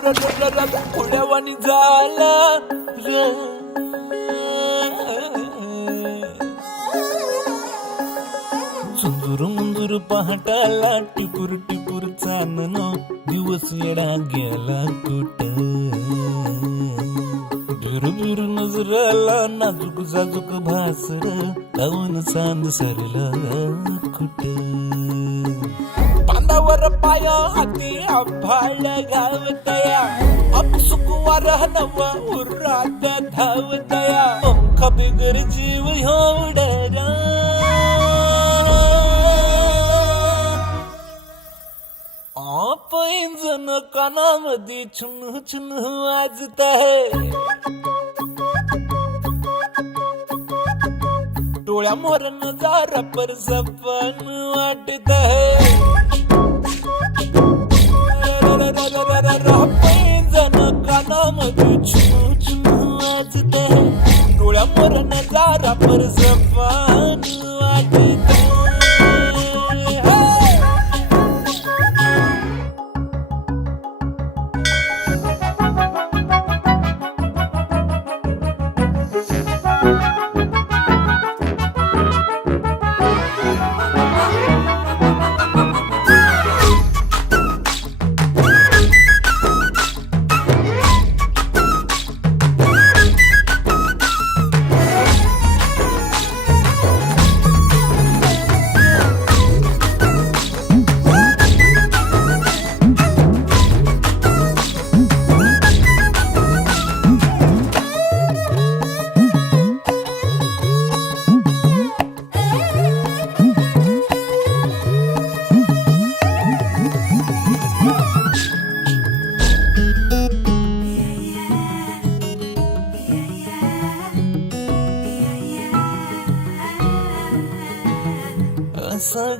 पुण्यावानी झाला सुंदूर मुंदूर पहाटाला टिपूर टिपूर चांदन दिवस येडा गेला कुठ बिरू बिरू नजराला नाजूक जाजूक भासर धावून चांद सरला कुठ पानावर पाया हाती आभाळ गावतया अपसुक वारहनव उरात धावतया पंख बिगर जीव होडरा पैंजण कानामध्ये चुन चुन वाजत है डोळ्या मोर नजारा पर सपन वाटत है पैंजण कानामध्ये चुन चुन वाजत है डोळ्या मोर नजारा पर सपन वाटत है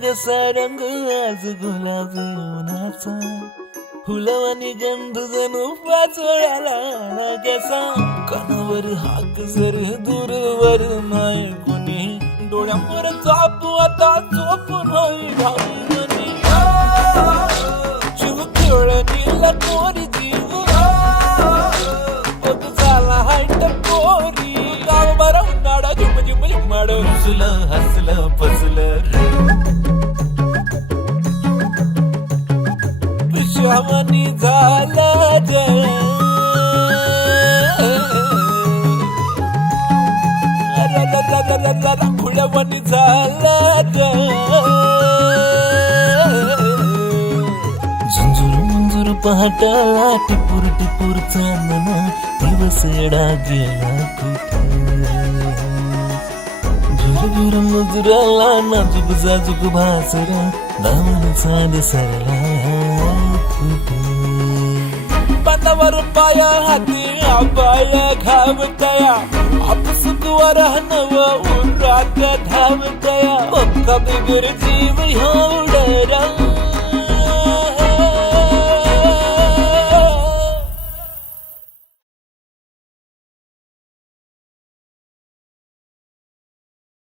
कसा रंग आज गुलाबी उन्हाचा फुलवानी गंध जणू पाचोळ्याला कसा कानावर हाक जर दूरवर नाही कोणी डोळ्यावर चापू आता चोपून होई घालून जीव खेळणीला कोरी जीव बघ झाला हायट कोरी गाव बरा उन्हाळा झुम झुम झुमाड रुसलं हसलं फसलं विश्वानी झाला खुळ्यावानी झाला झुंझुर मुंजूर पहाटाला टिपूर टिपूर चांदना दिवस येडा गेला झुरझुर मजुराला नाजूक जाजूक भासरा धावून चांद सरला पानावर पाया हाती आबाळ घावतया अपसुक वारहनव उरात धावतया पंख बिगर जीव होडरा